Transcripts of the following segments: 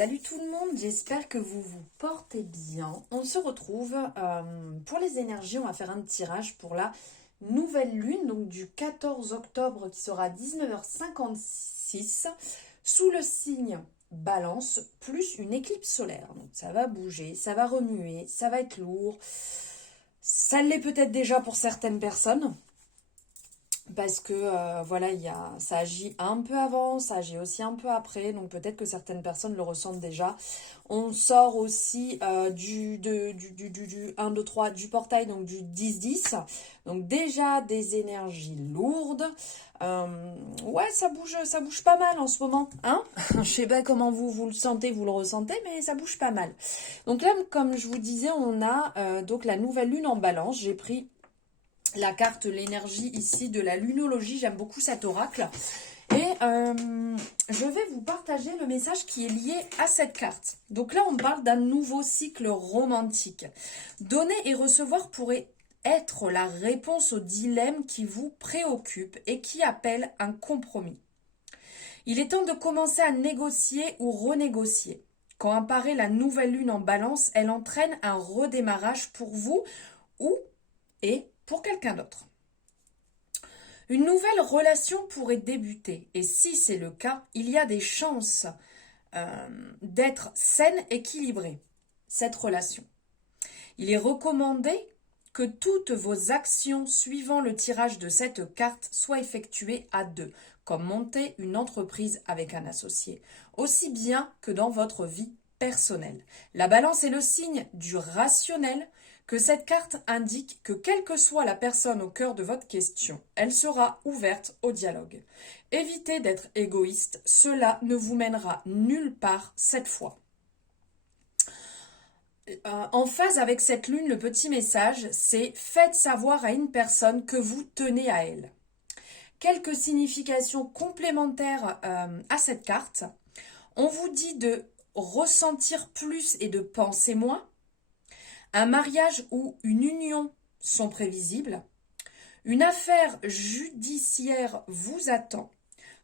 Salut tout le monde, j'espère que vous vous portez bien. On se retrouve pour les énergies, on va faire un tirage pour la nouvelle lune, donc du 14 octobre qui sera à 19h56, sous le signe Balance, plus une éclipse solaire. Donc ça va bouger, ça va remuer, ça va être lourd. Ça l'est peut-être déjà pour certaines personnes. Parce que voilà, ça agit un peu avant, ça agit aussi un peu après, donc peut-être que certaines personnes le ressentent déjà. On sort aussi du 1, 2, 3, du portail, donc du 10-10. Donc déjà des énergies lourdes. Ouais, ça bouge pas mal en ce moment, hein. Je sais pas comment vous le sentez, vous le ressentez, mais ça bouge pas mal. Donc là, comme je vous disais, on a donc la nouvelle lune en balance. J'ai pris la carte, l'énergie ici de la lunologie, j'aime beaucoup cet oracle. Et je vais vous partager le message qui est lié à cette carte. Donc là, on parle d'un nouveau cycle romantique. Donner et recevoir pourrait être la réponse au dilemme qui vous préoccupe et qui appelle un compromis. Il est temps de commencer à négocier ou renégocier. Quand apparaît la nouvelle lune en balance, elle entraîne un redémarrage pour vous ou pour quelqu'un d'autre. Une nouvelle relation pourrait débuter et si c'est le cas, il y a des chances d'être saine, équilibrée, cette relation. Il est recommandé que toutes vos actions suivant le tirage de cette carte soient effectuées à deux, comme monter une entreprise avec un associé, aussi bien que dans votre vie personnelle. La balance est le signe du rationnel, que cette carte indique que quelle que soit la personne au cœur de votre question, elle sera ouverte au dialogue. Évitez d'être égoïste, cela ne vous mènera nulle part cette fois. En phase avec cette lune, le petit message, c'est faites savoir à une personne que vous tenez à elle. Quelques significations complémentaires à cette carte. On vous dit de ressentir plus et de penser moins. Un mariage ou une union sont prévisibles. Une affaire judiciaire vous attend.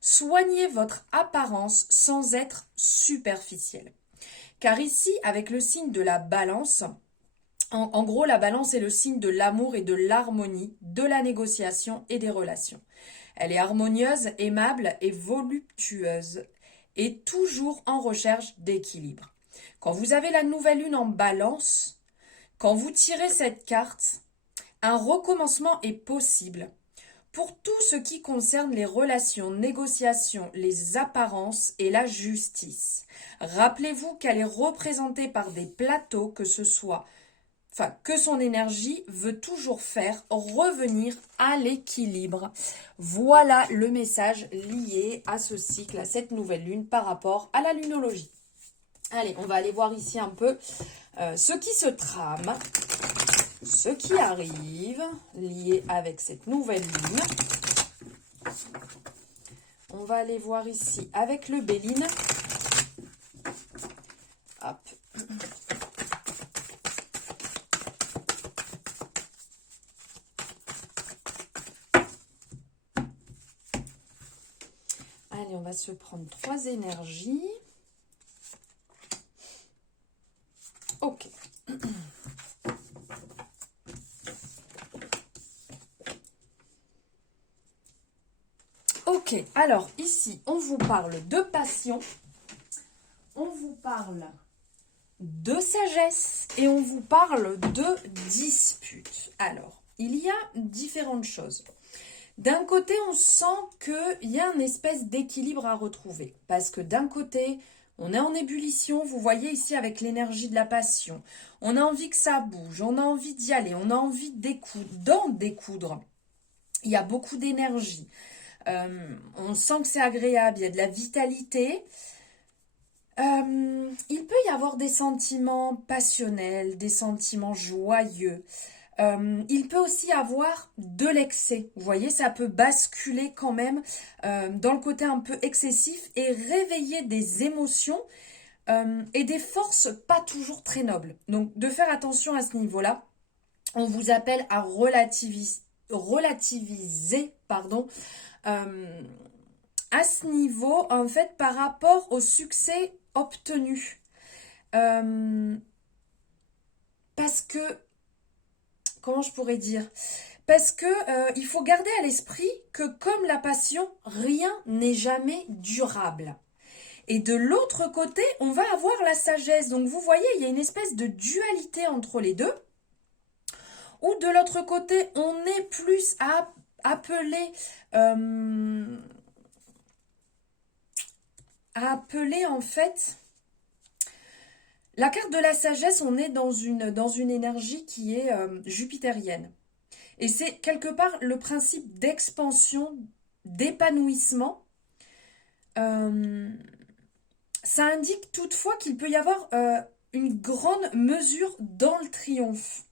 Soignez votre apparence sans être superficiel. Car ici, avec le signe de la balance, en gros, la balance est le signe de l'amour et de l'harmonie, de la négociation et des relations. Elle est harmonieuse, aimable et voluptueuse et toujours en recherche d'équilibre. Quand vous avez la nouvelle lune en balance, quand vous tirez cette carte, un recommencement est possible. Pour tout ce qui concerne les relations, négociations, les apparences et la justice. Rappelez-vous qu'elle est représentée par des plateaux, que son énergie veut toujours faire revenir à l'équilibre. Voilà le message lié à ce cycle, à cette nouvelle lune par rapport à la lunologie. Allez, on va aller voir ici un peu ce qui se trame, ce qui arrive, lié avec cette nouvelle lune. On va aller voir ici avec le Béline. Hop. Allez, on va se prendre 3 énergies. Ok. Ok, alors ici, on vous parle de passion, on vous parle de sagesse et on vous parle de dispute. Alors, il y a différentes choses. D'un côté, on sent qu'il y a une espèce d'équilibre à retrouver. Parce que d'un côté, on est en ébullition, vous voyez ici avec l'énergie de la passion. On a envie que ça bouge, on a envie d'y aller, on a envie d'en découdre. Il y a beaucoup d'énergie. On sent que c'est agréable, il y a de la vitalité. Il peut y avoir des sentiments passionnels, des sentiments joyeux. Il peut aussi avoir de l'excès. Vous voyez, ça peut basculer quand même dans le côté un peu excessif et réveiller des émotions et des forces pas toujours très nobles. Donc, de faire attention à ce niveau-là. On vous appelle à relativiser, à ce niveau, en fait, par rapport au succès obtenu. Parce que, comment je pourrais dire? Parce que il faut garder à l'esprit que comme la passion, rien n'est jamais durable. Et de l'autre côté, on va avoir la sagesse. Donc vous voyez, il y a une espèce de dualité entre les deux. Ou de l'autre côté, on est plus à appeler, en fait, la carte de la sagesse, on est dans une énergie qui est jupitérienne. Et c'est quelque part le principe d'expansion, d'épanouissement. Ça indique toutefois qu'il peut y avoir une grande mesure dans le triomphe.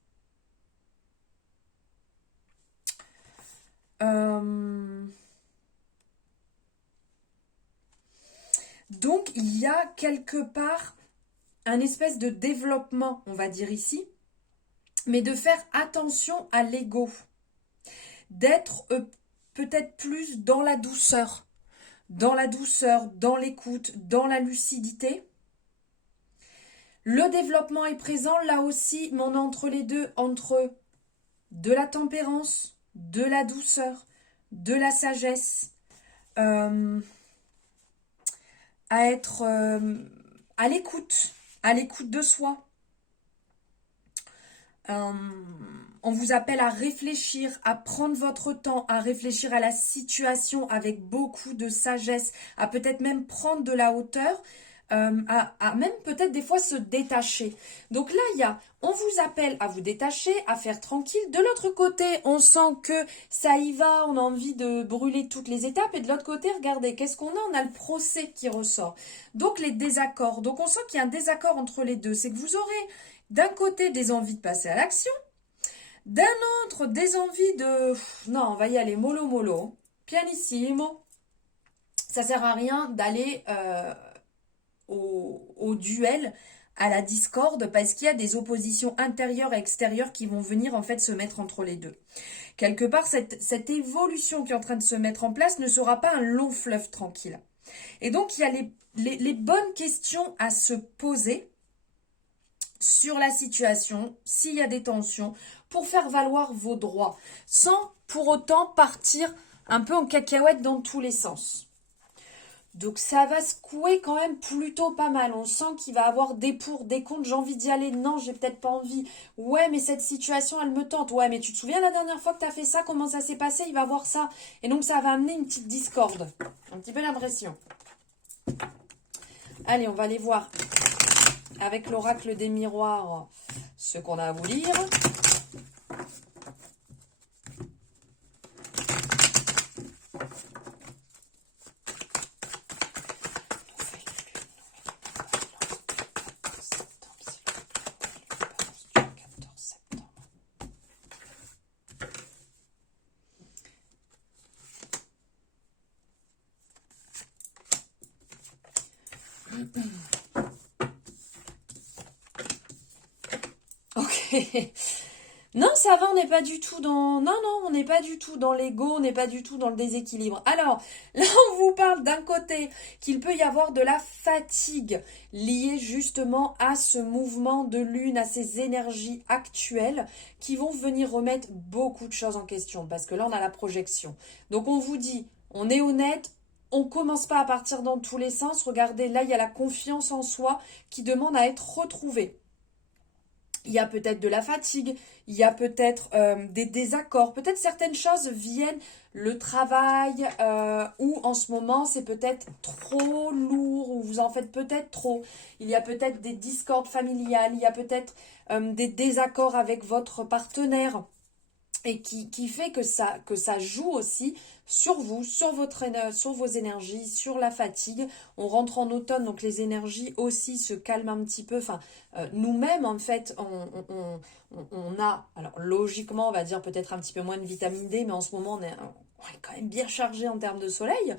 Donc il y a quelque part un espèce de développement, on va dire ici, mais de faire attention à l'ego, d'être peut-être plus dans la douceur, dans l'écoute, dans la lucidité. Le développement est présent là aussi, mais on est entre les deux, entre de la tempérance, de la douceur, de la sagesse, à être à l'écoute de soi. On vous appelle à réfléchir, à prendre votre temps, à réfléchir à la situation avec beaucoup de sagesse, à peut-être même prendre de la hauteur, à même peut-être des fois se détacher. Donc là, on vous appelle à vous détacher, à faire tranquille. De l'autre côté, on sent que ça y va, on a envie de brûler toutes les étapes. Et de l'autre côté, regardez, qu'est-ce qu'on a? On a le procès qui ressort. Donc les désaccords. Donc on sent qu'il y a un désaccord entre les deux. C'est que vous aurez d'un côté des envies de passer à l'action, d'un autre des envies de... Non, on va y aller mollo mollo, pianissimo. Ça sert à rien d'aller au duel, à la discorde, parce qu'il y a des oppositions intérieures et extérieures qui vont venir en fait se mettre entre les deux. Quelque part, cette évolution qui est en train de se mettre en place ne sera pas un long fleuve tranquille. Et donc, il y a les bonnes questions à se poser sur la situation, s'il y a des tensions, pour faire valoir vos droits, sans pour autant partir un peu en cacahuète dans tous les sens. Donc ça va secouer quand même plutôt pas mal. On sent qu'il va y avoir des pour, des contre. J'ai envie d'y aller. Non, j'ai peut-être pas envie. Ouais, mais cette situation, elle me tente. Ouais, mais tu te souviens la dernière fois que tu as fait ça, comment ça s'est passé? Il va voir ça. Et donc ça va amener une petite discorde. Un petit peu l'impression. Allez, on va aller voir avec l'oracle des miroirs ce qu'on a à vous lire. Ok. Non, ça va, on n'est pas du tout dans... Non, on n'est pas du tout dans l'ego, on n'est pas du tout dans le déséquilibre. Alors, là, on vous parle d'un côté qu'il peut y avoir de la fatigue liée justement à ce mouvement de lune, à ces énergies actuelles qui vont venir remettre beaucoup de choses en question. Parce que là, on a la projection. Donc, on vous dit, on est honnête, on commence pas à partir dans tous les sens. Regardez, là, il y a la confiance en soi qui demande à être retrouvée. Il y a peut-être de la fatigue, il y a peut-être des désaccords, peut-être certaines choses viennent, le travail, ou en ce moment c'est peut-être trop lourd, ou vous en faites peut-être trop. Il y a peut-être des discordes familiales, il y a peut-être des désaccords avec votre partenaire. Et qui fait que ça joue aussi sur vous, sur vos énergies, sur la fatigue. On rentre en automne, donc les énergies aussi se calment un petit peu. Enfin, nous-mêmes, en fait, on a, alors logiquement, on va dire peut-être un petit peu moins de vitamine D, mais en ce moment, on est quand même bien chargé en termes de soleil.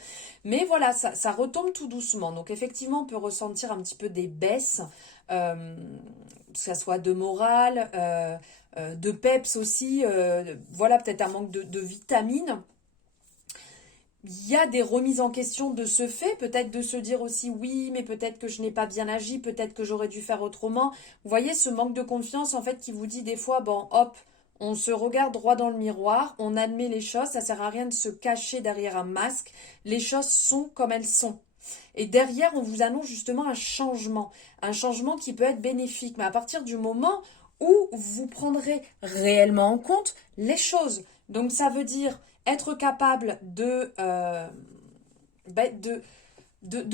Mais voilà, ça retombe tout doucement. Donc effectivement, on peut ressentir un petit peu des baisses, que ça soit de morale, de peps aussi, voilà, peut-être un manque de vitamines. il y a des remises en question de ce fait, peut-être de se dire aussi oui, mais peut-être que je n'ai pas bien agi, peut-être que j'aurais dû faire autrement. Vous voyez ce manque de confiance en fait qui vous dit des fois, bon hop, on se regarde droit dans le miroir, on admet les choses, ça sert à rien de se cacher derrière un masque, les choses sont comme elles sont. Et derrière, on vous annonce justement un changement qui peut être bénéfique, mais à partir du moment où vous prendrez réellement en compte les choses. Donc ça veut dire être capable de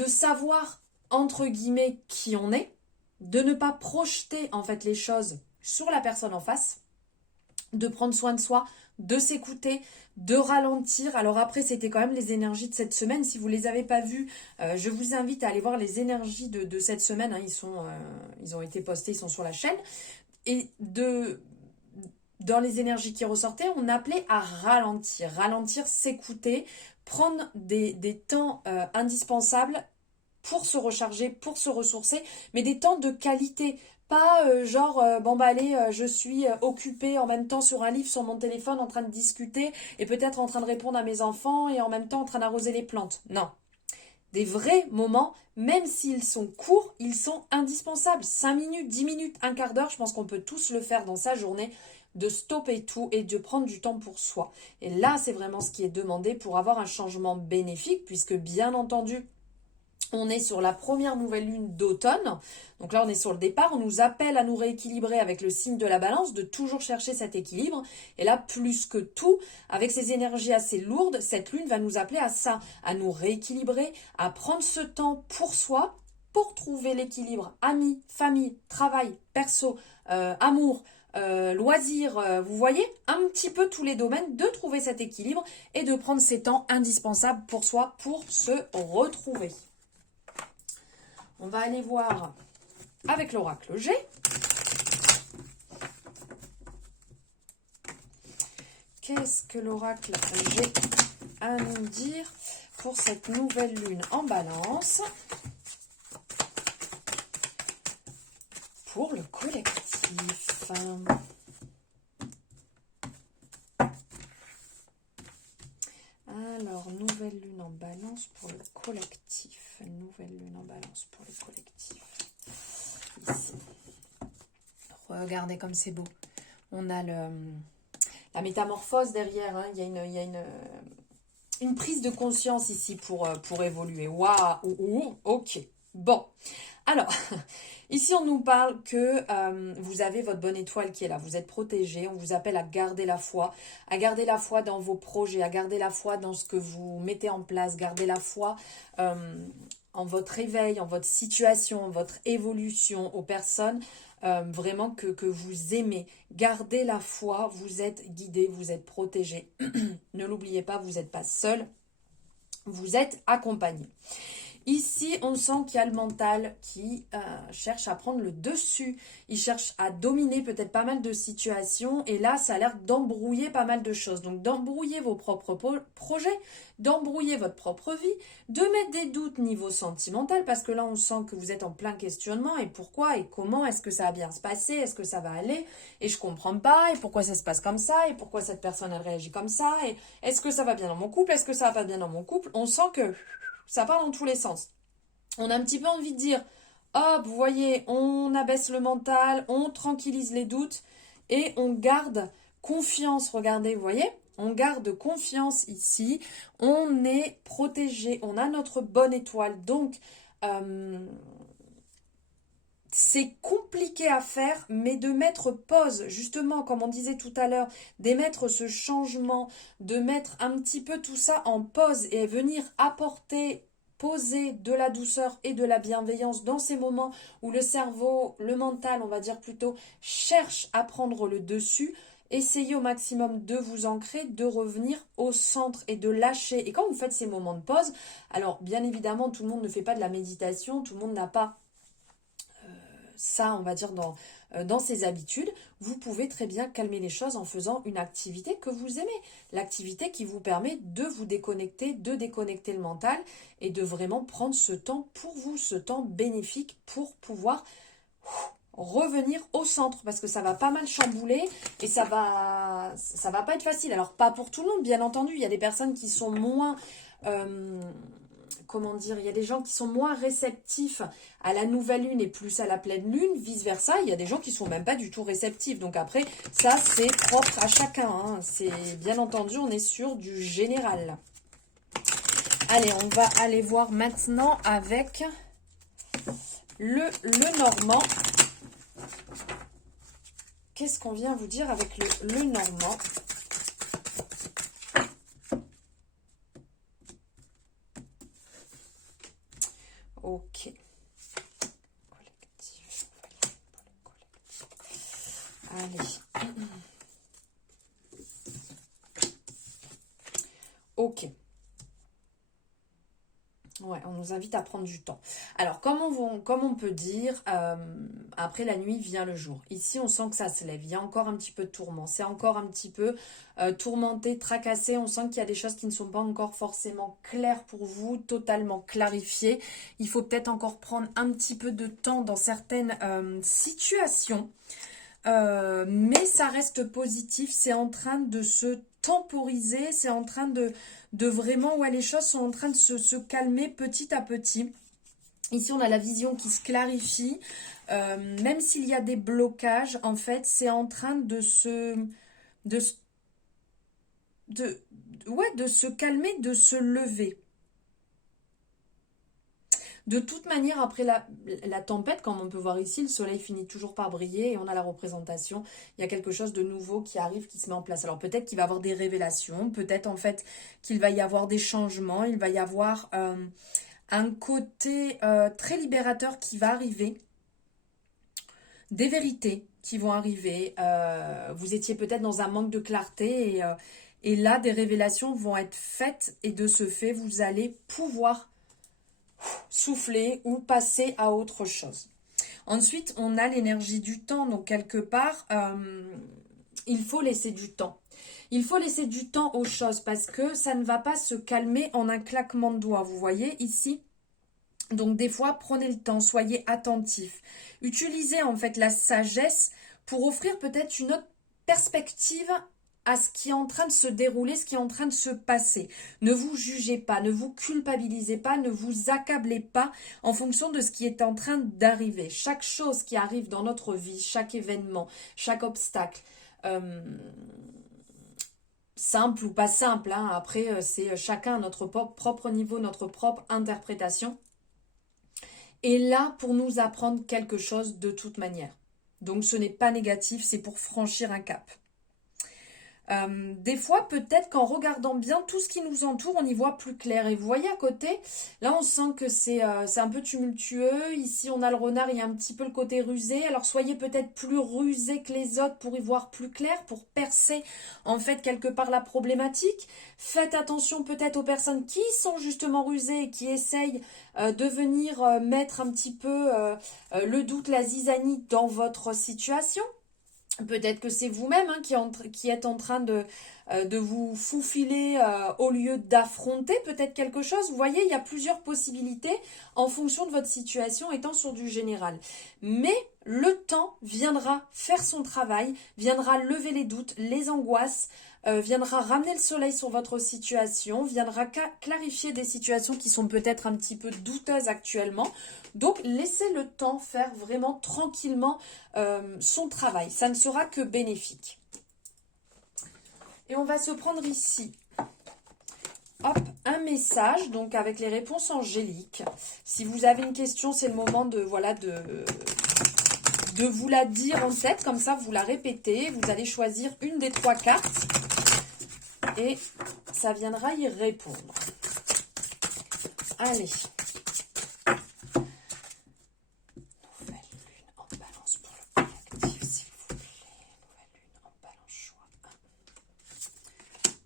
savoir, entre guillemets, qui on est, de ne pas projeter en fait les choses sur la personne en face, de prendre soin de soi, de s'écouter, de ralentir. Alors après, c'était quand même les énergies de cette semaine. Si vous ne les avez pas vues, je vous invite à aller voir les énergies de cette semaine. Hein. Ils ont été postés, ils sont sur la chaîne. Et dans les énergies qui ressortaient, on appelait à ralentir. Ralentir, s'écouter, prendre des temps indispensables pour se recharger, pour se ressourcer, mais des temps de qualité. Pas bon bah allez, je suis occupée en même temps sur un livre, sur mon téléphone, en train de discuter et peut-être en train de répondre à mes enfants et en même temps en train d'arroser les plantes. Non. Des vrais moments, même s'ils sont courts, ils sont indispensables. 5 minutes, 10 minutes, un quart d'heure, je pense qu'on peut tous le faire dans sa journée, de stopper tout et de prendre du temps pour soi. Et là, c'est vraiment ce qui est demandé pour avoir un changement bénéfique, puisque bien entendu, on est sur la première nouvelle lune d'automne. Donc là, on est sur le départ. On nous appelle à nous rééquilibrer avec le signe de la balance, de toujours chercher cet équilibre. Et là, plus que tout, avec ces énergies assez lourdes, cette lune va nous appeler à ça, à nous rééquilibrer, à prendre ce temps pour soi, pour trouver l'équilibre. Amis, famille, travail, perso, amour, loisirs, vous voyez, un petit peu tous les domaines, de trouver cet équilibre et de prendre ces temps indispensables pour soi, pour se retrouver. On va aller voir avec l'oracle G. Qu'est-ce que l'oracle G a à nous dire pour cette nouvelle lune en balance pour le collectif? Alors, nouvelle lune en balance pour le collectif. Nouvelle lune en balance pour le collectif. Ici. Regardez comme c'est beau. On a la métamorphose derrière. Hein. Il y a une prise de conscience ici pour évoluer. Waouh, ok. Bon. Alors, ici on nous parle que vous avez votre bonne étoile qui est là, vous êtes protégé, on vous appelle à garder la foi dans vos projets, à garder la foi dans ce que vous mettez en place, garder la foi en votre éveil, en votre situation, en votre évolution, aux personnes vraiment que vous aimez. Gardez la foi, vous êtes guidé, vous êtes protégé. Ne l'oubliez pas, vous n'êtes pas seul, vous êtes accompagné. Ici, on sent qu'il y a le mental qui cherche à prendre le dessus. Il cherche à dominer peut-être pas mal de situations. Et là, ça a l'air d'embrouiller pas mal de choses. Donc, d'embrouiller vos propres projets, d'embrouiller votre propre vie, de mettre des doutes niveau sentimental. Parce que là, on sent que vous êtes en plein questionnement. Et pourquoi et comment? Est-ce que ça va bien se passer? Est-ce que ça va aller? Et je comprends pas. Et pourquoi ça se passe comme ça? Et pourquoi cette personne, elle réagit comme ça? Et est-ce que ça va bien dans mon couple? Est-ce que ça va pas bien dans mon couple? On sent que ça part dans tous les sens. On a un petit peu envie de dire, hop, vous voyez, on abaisse le mental, on tranquillise les doutes et on garde confiance. Regardez, vous voyez, on garde confiance ici. On est protégé, on a notre bonne étoile. Donc, c'est compliqué à faire, mais de mettre pause, justement, comme on disait tout à l'heure, d'émettre ce changement, de mettre un petit peu tout ça en pause et venir apporter, poser de la douceur et de la bienveillance dans ces moments où le cerveau, le mental, on va dire plutôt, cherche à prendre le dessus. Essayez au maximum de vous ancrer, de revenir au centre et de lâcher. Et quand vous faites ces moments de pause, alors bien évidemment, tout le monde ne fait pas de la méditation, tout le monde n'a pas ça, on va dire, dans ses habitudes. Vous pouvez très bien calmer les choses en faisant une activité que vous aimez. L'activité qui vous permet de vous déconnecter, de déconnecter le mental et de vraiment prendre ce temps pour vous, ce temps bénéfique pour pouvoir revenir au centre, parce que ça va pas mal chambouler et ça va pas être facile. Alors pas pour tout le monde, bien entendu, il y a des personnes qui sont moins comment dire, il y a des gens qui sont moins réceptifs à la nouvelle lune et plus à la pleine lune, vice-versa. Il y a des gens qui sont même pas du tout réceptifs. Donc après, ça, c'est propre à chacun, hein. C'est bien entendu, on est sur du général. Allez, on va aller voir maintenant avec le Normand. Qu'est-ce qu'on vient vous dire avec le Normand? Ok. Collectif. Allez. Ok. Ouais, on nous invite à prendre du temps. Alors, comme on peut dire, après la nuit vient le jour. Ici, on sent que ça se lève. Il y a encore un petit peu de tourment. C'est encore un petit peu tourmenté, tracassé. On sent qu'il y a des choses qui ne sont pas encore forcément claires pour vous, totalement clarifiées. Il faut peut-être encore prendre un petit peu de temps dans certaines situations. Mais ça reste positif, c'est en train de se temporiser, c'est en train de vraiment, ouais, les choses sont en train de se calmer petit à petit. Ici, on a la vision qui se clarifie, même s'il y a des blocages, en fait, c'est en train de de se calmer, de se lever. De toute manière, après la tempête, comme on peut voir ici, le soleil finit toujours par briller et on a la représentation. Il y a quelque chose de nouveau qui arrive, qui se met en place. Alors peut-être qu'il va y avoir des révélations, peut-être en fait qu'il va y avoir des changements, il va y avoir un côté très libérateur qui va arriver, des vérités qui vont arriver. Vous étiez peut-être dans un manque de clarté et là, des révélations vont être faites et de ce fait, vous allez pouvoir souffler ou passer à autre chose. Ensuite, on a l'énergie du temps. Donc, quelque part, il faut laisser du temps. Il faut laisser du temps aux choses parce que ça ne va pas se calmer en un claquement de doigts. Vous voyez ici? Donc, des fois, prenez le temps, soyez attentifs. Utilisez en fait la sagesse pour offrir peut-être une autre perspective à ce qui est en train de se dérouler, ce qui est en train de se passer. Ne vous jugez pas, ne vous culpabilisez pas, ne vous accablez pas en fonction de ce qui est en train d'arriver. Chaque chose qui arrive dans notre vie, chaque événement, chaque obstacle, simple ou pas simple, hein, après c'est chacun à notre propre niveau, notre propre interprétation, est là pour nous apprendre quelque chose de toute manière. Donc ce n'est pas négatif, c'est pour franchir un cap. Des fois, peut-être qu'en regardant bien tout ce qui nous entoure, on y voit plus clair. Et vous voyez à côté, là on sent que c'est un peu tumultueux. Ici on a le renard, il y a un petit peu le côté rusé. Alors soyez peut-être plus rusé que les autres pour y voir plus clair, pour percer en fait quelque part la problématique. Faites attention peut-être aux personnes qui sont justement rusées et qui essayent de venir mettre un petit peu le doute, la zizanie dans votre situation. Peut-être que c'est vous-même hein, qui êtes en train de vous faufiler au lieu d'affronter peut-être quelque chose. Vous voyez, il y a plusieurs possibilités en fonction de votre situation étant sur du général. Mais le temps viendra faire son travail, viendra lever les doutes, les angoisses, viendra ramener le soleil sur votre situation, viendra clarifier des situations qui sont peut-être un petit peu douteuses actuellement. Donc, laissez le temps faire vraiment tranquillement son travail. Ça ne sera que bénéfique. Et on va se prendre ici, hop, un message, donc avec les réponses angéliques. Si vous avez une question, c'est le moment de, voilà, de vous la dire en tête. Comme ça, vous la répétez. Vous allez choisir une des 3 cartes. Et ça viendra y répondre. Allez.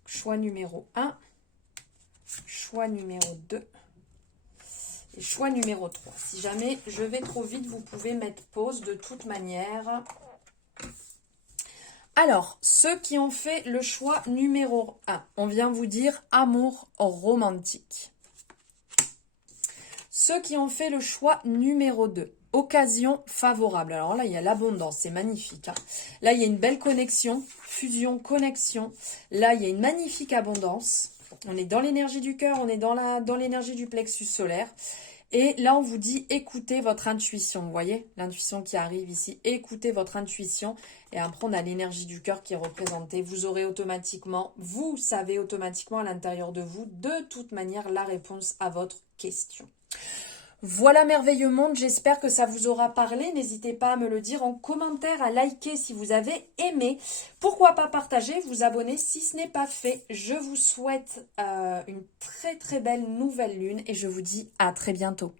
Choix numéro 1, choix numéro 2 et choix numéro 3. Si jamais je vais trop vite, vous pouvez mettre pause de toute manière. Alors, ceux qui ont fait le choix numéro 1, on vient vous dire amour romantique. Ceux qui ont fait le choix numéro 2, occasion favorable. Alors là, il y a l'abondance, c'est magnifique. Hein. Là, il y a une belle connexion, fusion, connexion. Là, il y a une magnifique abondance. On est dans l'énergie du cœur, on est dans l'énergie du plexus solaire. Et là, on vous dit, écoutez votre intuition. Vous voyez, l'intuition qui arrive ici. Écoutez votre intuition. Et après, on a l'énergie du cœur qui est représentée. Vous savez automatiquement à l'intérieur de vous, de toute manière, la réponse à votre question. Voilà, merveilleux monde, j'espère que ça vous aura parlé. N'hésitez pas à me le dire en commentaire, à liker si vous avez aimé. Pourquoi pas partager, vous abonner si ce n'est pas fait. Je vous souhaite une très très belle nouvelle lune et je vous dis à très bientôt.